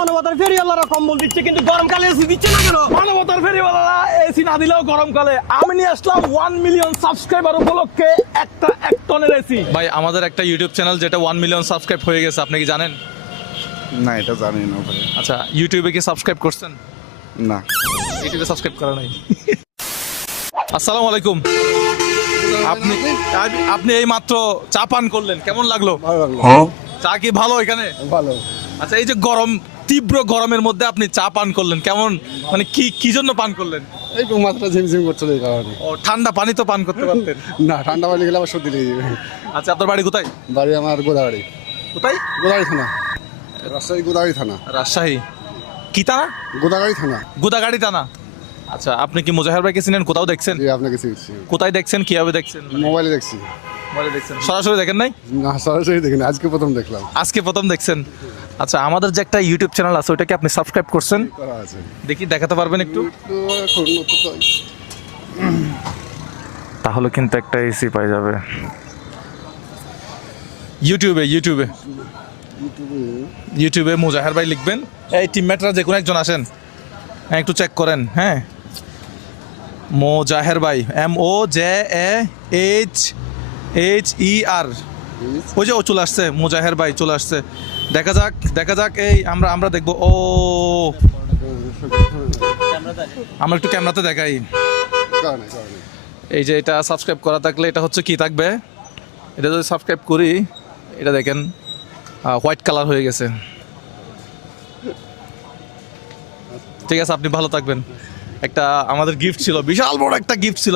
মানবতার ফেরিওয়ালারা কম্বল দিচ্ছে কিন্তু গরমকালে এসি দিচ্ছে না কেন? মানবতার ফেরিওয়ালারা এসি না দিলেও গরমকালে আমি নিয়ে আসলাম 1 মিলিয়ন সাবস্ক্রাইবার উপলক্ষে একটা 1 টনের এসি। ভাই আমাদের একটা ইউটিউব চ্যানেল যেটা 1 মিলিয়ন সাবস্ক্রাইব হয়ে গেছে, আপনি কি জানেন? না, এটা জানি না ভাই। আচ্ছা, ইউটিউবে কি সাবস্ক্রাইব করছেন? না। ইউটিউবে সাবস্ক্রাইব করা নাই। আসসালামু আলাইকুম। আপনি আপনি এই মাত্র চা পান করলেন, কেমন লাগলো? ভালো লাগলো। চা কি ভালো এখানে? ভালো। আচ্ছা, এই যে গরম, তীব্র গরমের মধ্যে আপনি চা পান করলেন, কেমন মানে কি জন্য পান করলেন? একটু মাথাটা ঝিমঝিম করছিল এই কারণে। ও, ঠান্ডা পানি তো পান করতে পারতেন। না, ঠান্ডা পানি গেলে আবার সর্দি লেগে যাবে। আচ্ছা, আপনার বাড়ি কোথায়? বাড়ি আমার গোদাগাড়ি। কোথায়? গোদাগাড়ি থানা, রাজশাহী গোদাগাড়ি থানা। রাজশাহী কি থানা? গোদাগাড়ি থানা। গুদাগাড়ি থানা। আচ্ছা, আপনি কি মুজাহির ভাইকে চিনেন? কোথাও দেখছেন? জি, আপনাকে চিনছি। কোথায় দেখছেন, কিভাবে দেখছেন? মোবাইলে দেখছি। মোবাইলে দেখছেন, সরাসরি দেখেন নাই? না, সরাসরি দেখিনি, আজকে প্রথম দেখলাম। আজকে প্রথম দেখছেন? আচ্ছা, আমাদের যে একটা ইউটিউব চ্যানেল আছে ওইটা কি আপনি সাবস্ক্রাইব করছেন? করা আছে। দেখি, দেখাতে পারবেন একটু? তো এখন তো তাহলে কিন্তু একটা এসি পাই যাবে। ইউটিউবে মুজাহির ভাই লিখবেন, এই টিমমেটরা যে কোনো একজন আসেন, হ্যাঁ একটু চেক করেন। হ্যাঁ, মুজাহির ভাই, MOJAHER, ওই যে ও চলে আসছে, মুজাহির ভাই চলে আসছে। দেখা যাক এই আমরা দেখবো। ও, আমরা একটু ক্যামেরাতে দেখাই। এই যে এটা সাবস্ক্রাইব করা থাকলে এটা হচ্ছে কি থাকবে, এটা যদি সাবস্ক্রাইব করি, এটা দেখেন হোয়াইট কালার হয়ে গেছে। ঠিক আছে, আপনি ভালো থাকবেন। একটা আমাদের গিফট ছিল, বিশাল বড় একটা গিফট ছিল।